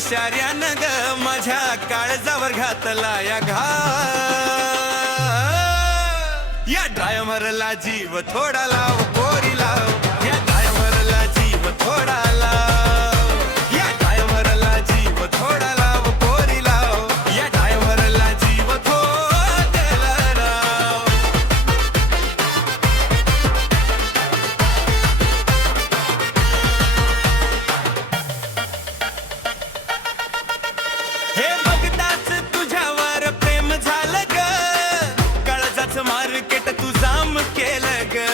इशाऱ्यानं ग माझ्या काळजावर घातला या या ड्रायव्हरला जीव थोडा लाव पोरी लाव या ड्रायव्हरला जीव थोडा लाव या ड्रायव्हरला जीव थोडा लाव पोरी लाव या ड्रायव्हरला जीव थोडा लाव हे बघताच तुझ्यावर प्रेम झालं ग काळजाचं मार्केट तू जाम केलं ग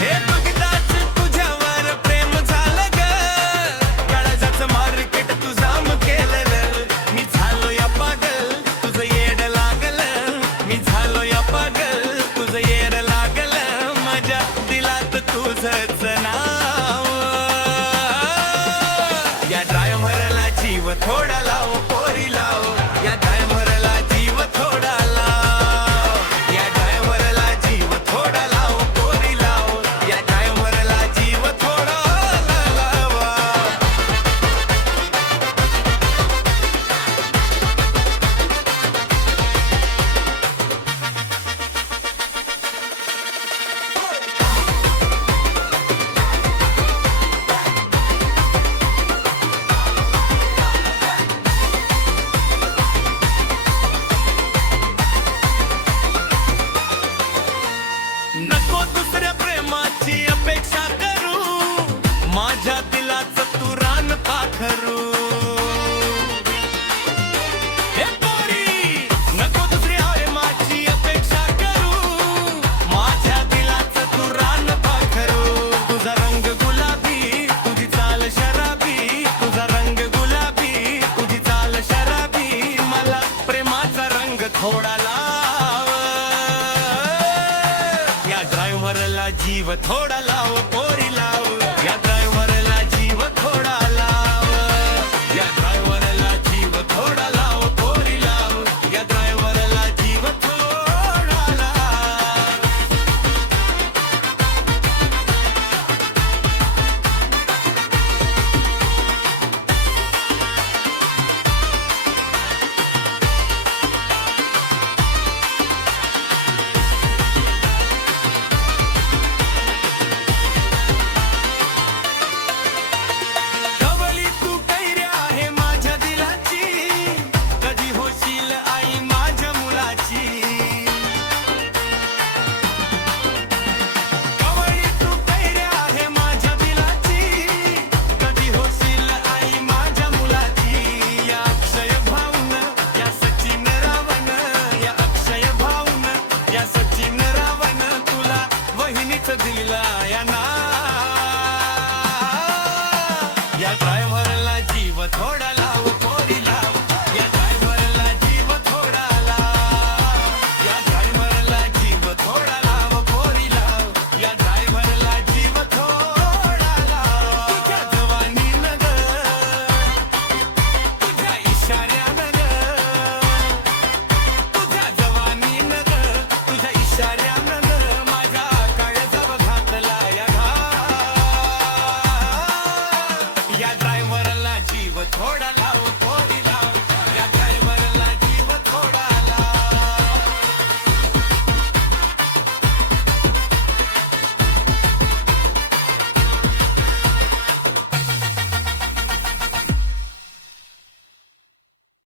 हे बघताच तुझ्यावर प्रेम झालं ग काळजाचं मार्केट तू जाम केलं मी झालो या पागल तुझं येड लागलं मी झालो या पागल तुझं येड लागलं माझ्या दिलात तुझंच नाव या ड्रायव्हरला जीव थोडा लाव पोरी लाव या ड्रायव्हरला जीव थोडा लाव या ड्रायव्हरला जीव थोडा लाव पोरी लाव या ड्रायव्हरला जीव थोडा लावा नको दुसऱ्या प्रेमाची अपेक्षा करू माझ्या दिलाचं तू रान पाखरू हे पोरी नको दुसऱ्या प्रेमाची अपेक्षा करू माझ्या दिलाचं तू रान पाखरू तुझा रंग गुलाबी तुझी चाल शराबी तुझा रंग गुलाबी तुझी चाल शराबी मला प्रेमाचा रंग थोडा लाव या ड्रायव्हरला जीव थोडा लाव पोरी लाव